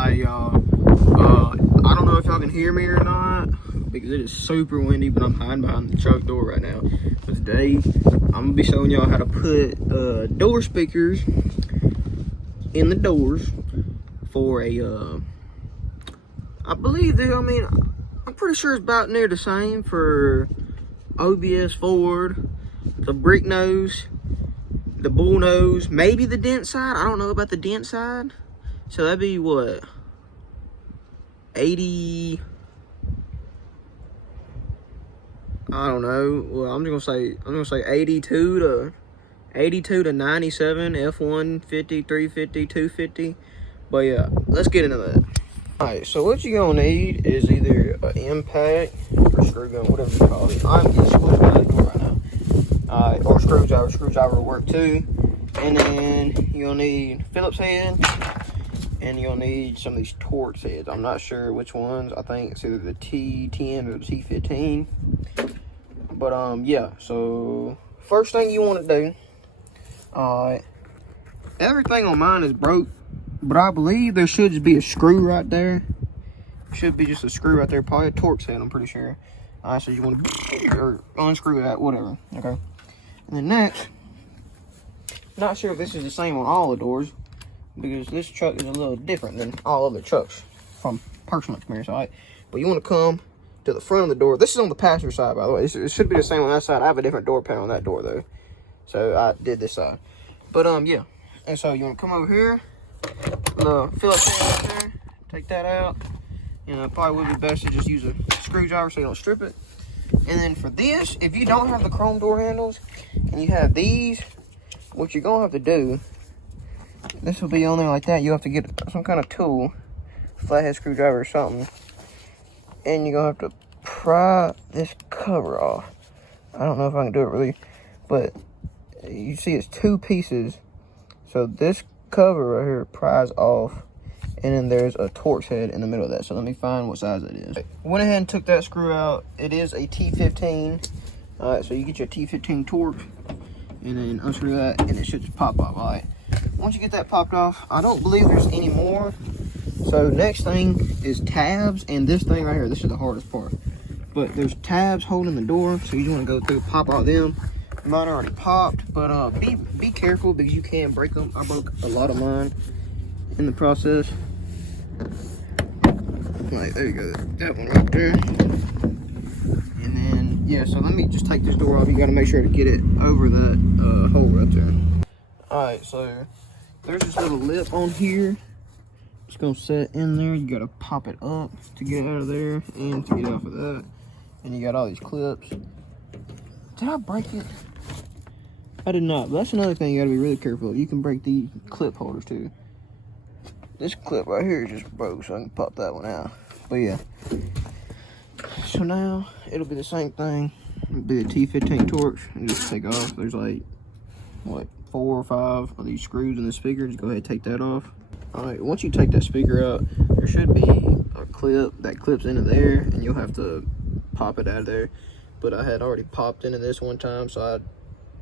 Alright, y'all. I don't know if y'all can hear me or not because it is super windy, but I'm hiding behind the truck door right now. But today, I'm gonna be showing y'all how to put door speakers in the doors for a. I believe I'm pretty sure it's about near the same for OBS Ford, the brick nose, the bull nose, maybe the dent side. I don't know about the dent side. So that'd be what? 80, I don't know. Well, I'm gonna say 82 to 97, F150, 350, 250. But yeah, let's get into that. Alright, so what you're gonna need is either an impact or screw gun, whatever you call it. I'm getting screwed out door right now. Alright, or screwdriver. Screwdriver will work too. And then you'll need Phillips head. And you'll need some of these Torx heads. I'm not sure which ones. I think it's either the T10 or the T15. But yeah. So first thing you want to do, everything on mine is broke, but I believe there should just be a screw right there. Should be just a screw right there. Probably a Torx head. I'm pretty sure. So you want to or unscrew that, whatever. Okay. And then next, not sure if this is the same on all the doors, because this truck is a little different than all other trucks from personal experience, all right? But you want to come to the front of the door. This is on the passenger side, by the way. It should be the same on that side. I have a different door panel on that door, though. So I did this side. But, yeah. And so you want to come over here. The Phillips head right there. Take that out. You know, it probably would be best to just use a screwdriver so you don't strip it. And then for this, if you don't have the chrome door handles and you have these, what you're going to have to do, this will be on there like that. You have to get some kind of tool, flathead screwdriver or something, and you're going to have to pry this cover off. I don't know if I can do it really, but you see it's two pieces. So this cover right here pries off, and then there's a Torx head in the middle of that. So let me find what size it is. Went ahead and took that screw out. It is a T15. All right, so you get your T15 Torx, and then unscrew that, and it should just pop off. All right. Once you get that popped off, I don't believe there's any more. So next thing is tabs, and this thing right here. This is the hardest part. But there's tabs holding the door, so you just want to go through, pop all them. Mine already popped, but be careful because you can break them. I broke a lot of mine in the process. Like, there you go, that one right there. And then, yeah, so let me just take this door off. You got to make sure to get it over that hole right there. Alright, so there's this little lip on here. It's going to set in there. You got to pop it up to get out of there and to get off of that. And you got all these clips. Did I break it? I did not. But that's another thing you got to be really careful of. You can break these clip holders too. This clip right here just broke, so I can pop that one out. But yeah. So now it'll be the same thing. It'll be a T15 Torx and just take off. There's like, what, 4 or 5 of these screws in the speaker. Just go ahead and take that off. All right, once you take that speaker out, there should be a clip that clips into there, and you'll have to pop it out of there. But I had already popped into this one time, so I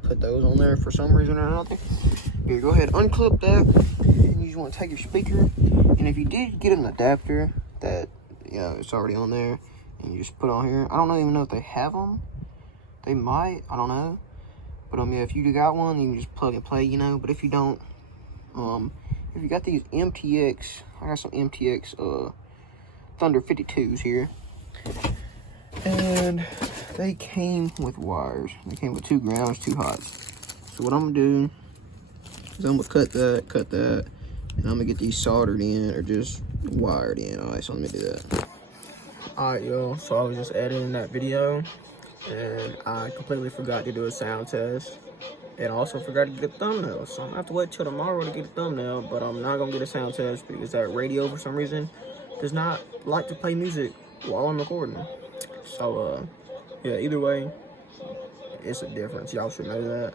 put those on there for some reason or another. Here, go ahead, unclip that, and you just want to take your speaker. And if you did get an adapter that, you know, it's already on there, and you just put on here. I don't even know if they have them. They might, I don't know. But yeah, if you got one, you can just plug and play, you know. But if you don't, if you got these MTX, I got some MTX Thunder 52s here, and they came with wires. They came with 2 grounds, 2 hots. So what I'm gonna do is I'm gonna cut that, and I'm gonna get these soldered in or just wired in. All right, so let me do that. All right, y'all. So I was just editing that video, and I completely forgot to do a sound test. And I also forgot to get a thumbnail. So I'm gonna have to wait till tomorrow to get a thumbnail, but I'm not gonna get a sound test because that radio, for some reason, does not like to play music while I'm recording. So, yeah, either way, it's a difference. Y'all should know that.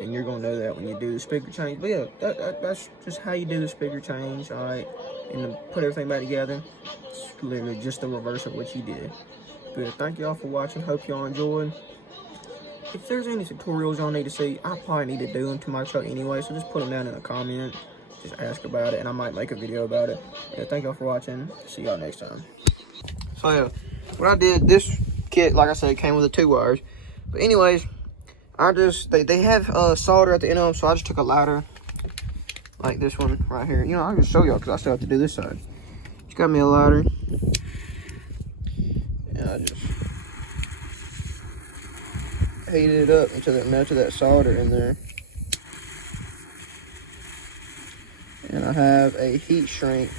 And you're gonna know that when you do the speaker change. But yeah, that's just how you do the speaker change, all right? And to put everything back together, it's literally just the reverse of what you did. But thank y'all for watching. Hope y'all enjoyed. If there's any tutorials y'all need to see, I probably need to do them to my truck anyway, so just put them down in the comments just ask about it, and I might make a video about it. Yeah, thank y'all for watching. See y'all next time. So yeah, what I did, this kit, like I said, came with the 2 wires. But anyways, they have solder at the end of them, so I just took a ladder like this one right here. You know, I'll just show y'all because I still have to do this side. Just got me a ladder, and I just heated it up until it melted that solder in there. And I have a heat shrink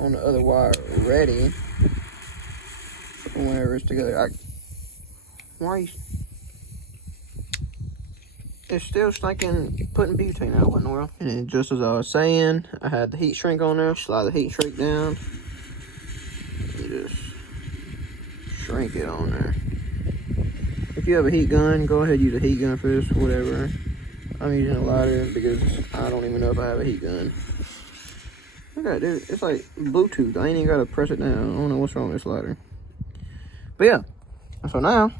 on the other wire ready for whenever it's together. It's still stinking putting butane out. What in the world? And just as I was saying, I had the heat shrink on there. Slide the heat shrink down and just shrink it on there. If you have a heat gun, go ahead and use a heat gun for this, whatever. I'm using a lighter because I don't even know if I have a heat gun. Look at it, dude. It's like Bluetooth. I ain't even gotta press it down. I don't know what's wrong with this lighter. But yeah. So now,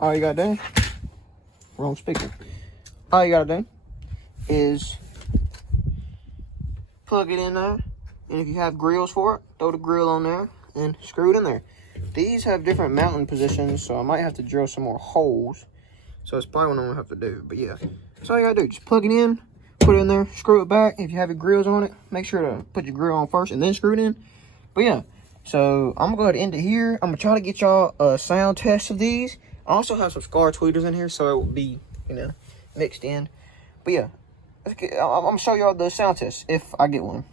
all you gotta do, wrong speaker. All you gotta do is plug it in there. And if you have grills for it, throw the grill on there and screw it in there. These have different mounting positions, so I might have to drill some more holes. So it's probably what I'm gonna have to do. But yeah, that's all you gotta do. Just plug it in, put it in there, screw it back. If you have your grills on it, make sure to put your grill on first and then screw it in. But yeah, so I'm gonna go ahead and end it here. I'm gonna try to get y'all a sound test of these. I also have some scar tweeters in here, so it will be, you know, mixed in. But yeah, I'm gonna show y'all the sound test if I get one.